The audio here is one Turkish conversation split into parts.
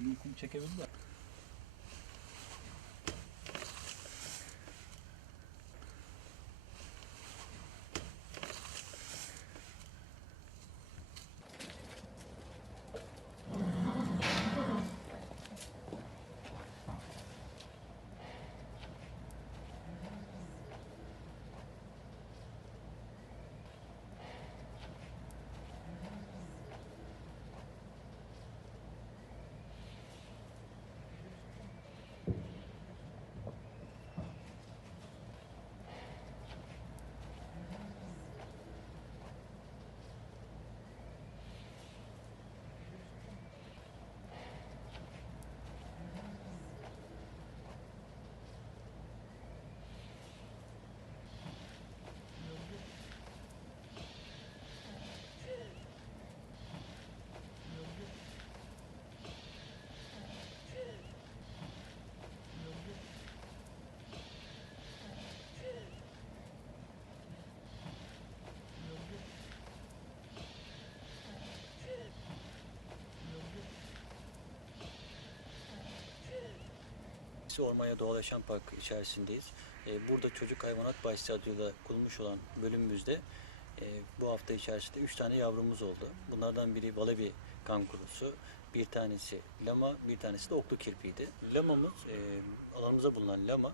Bugün kum Biz Ormanya Doğal Yaşam Parkı içerisindeyiz. Ee, Burada çocuk hayvanat bahçesi adıyla kurulmuş olan bölümümüzde e, bu hafta içerisinde üç tane yavrumuz oldu. Bunlardan biri Valebi kangurusu, bir tanesi lama, bir tanesi de oklu kirpiydi. Lamamız, e, alanımızda bulunan lama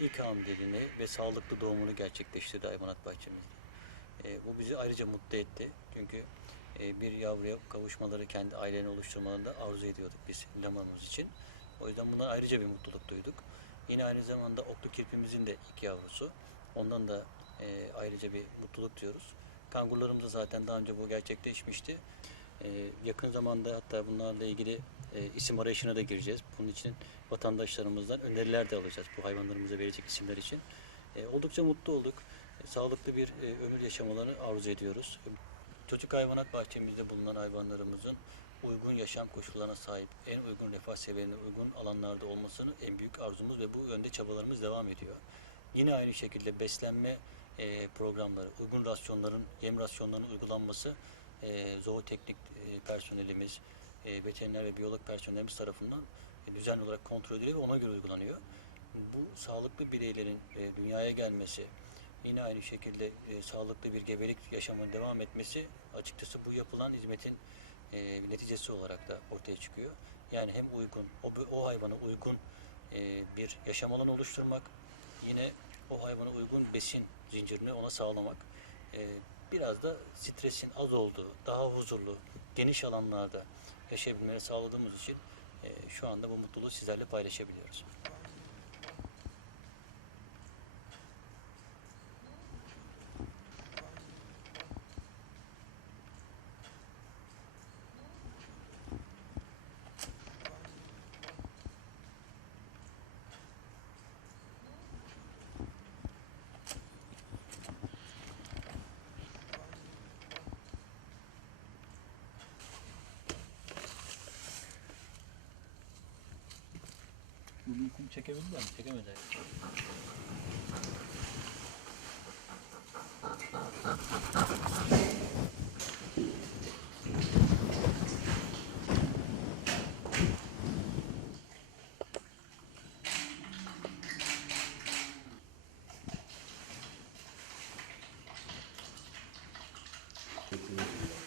ilk hamileliğini ve sağlıklı doğumunu gerçekleştirdi hayvanat bahçemizde. E, bu bizi ayrıca mutlu etti. Çünkü e, bir yavruya kavuşmaları kendi aileni oluşturmalarını da arzu ediyorduk biz lamamız için. O yüzden buna ayrıca bir mutluluk duyduk. Yine aynı zamanda oklu kirpimizin de ilk yavrusu. Ondan da e, ayrıca bir mutluluk diyoruz. Kangurularımızda zaten daha önce bu gerçekleşmişti. E, yakın zamanda hatta bunlarla ilgili e, isim arayışına da gireceğiz. Bunun için vatandaşlarımızdan öneriler de alacağız bu hayvanlarımıza verecek isimler için. E, oldukça mutlu olduk. E, sağlıklı bir e, ömür yaşamalarını arzu ediyoruz. Çocuk hayvanat bahçemizde bulunan hayvanlarımızın uygun yaşam koşullarına sahip, en uygun refah seviyelerine uygun alanlarda olmasını en büyük arzumuz ve bu yönde çabalarımız devam ediyor. Yine aynı şekilde beslenme e, programları, uygun rasyonların, yem rasyonlarının uygulanması e, zooteknik e, personelimiz, e, veteriner ve biyolog personelimiz tarafından e, düzenli olarak kontrol ediliyor ve ona göre uygulanıyor. Bu sağlıklı bireylerin e, dünyaya gelmesi, yine aynı şekilde e, sağlıklı bir gebelik yaşamının devam etmesi açıkçası bu yapılan hizmetin e, neticesi olarak da ortaya çıkıyor. Yani hem uygun, o, o hayvana uygun e, bir yaşam alanı oluşturmak, yine o hayvana uygun besin zincirini ona sağlamak, e, biraz da stresin az olduğu, daha huzurlu, geniş alanlarda yaşayabilmeleri sağladığımız için e, şu anda bu mutluluğu sizlerle paylaşabiliyoruz. Bugün kum çekebildiler mi? Çekemediler. Thank you.